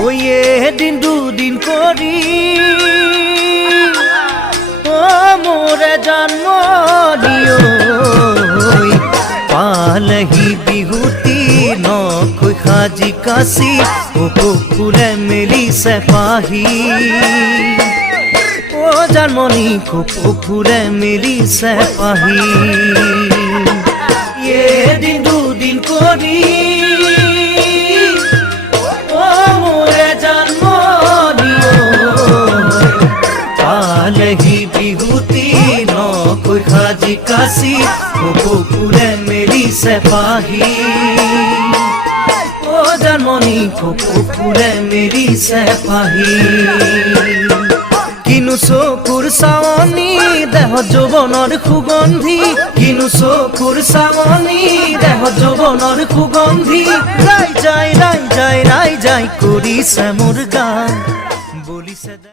way দিন দুদিন কৰি ও মোৰে জন্ম দিও পালহি বিহুতি নকৈ সাজি কাচি কুকুৰে মেলিছে পাহি ও জানমণি কুকুৰে মেলিছে পাহি এদিন দুদিন কৰি ও মোৰে জন্ম দিও পালহি বিহুতি নকৈ সাজি কাচি কুকুৰে মেলিছে পাহি ও জানমণি কুকুৰে মেলিছে পাহি কিনু চকুৰ চাৱনি দেহ যৌৱনৰ সুগন্ধি কিনু চকুৰ চাৱনি দেহ যৌৱনৰ সুগন্ধি ৰাই যায় কৰিছে মোৰ গান বলিছে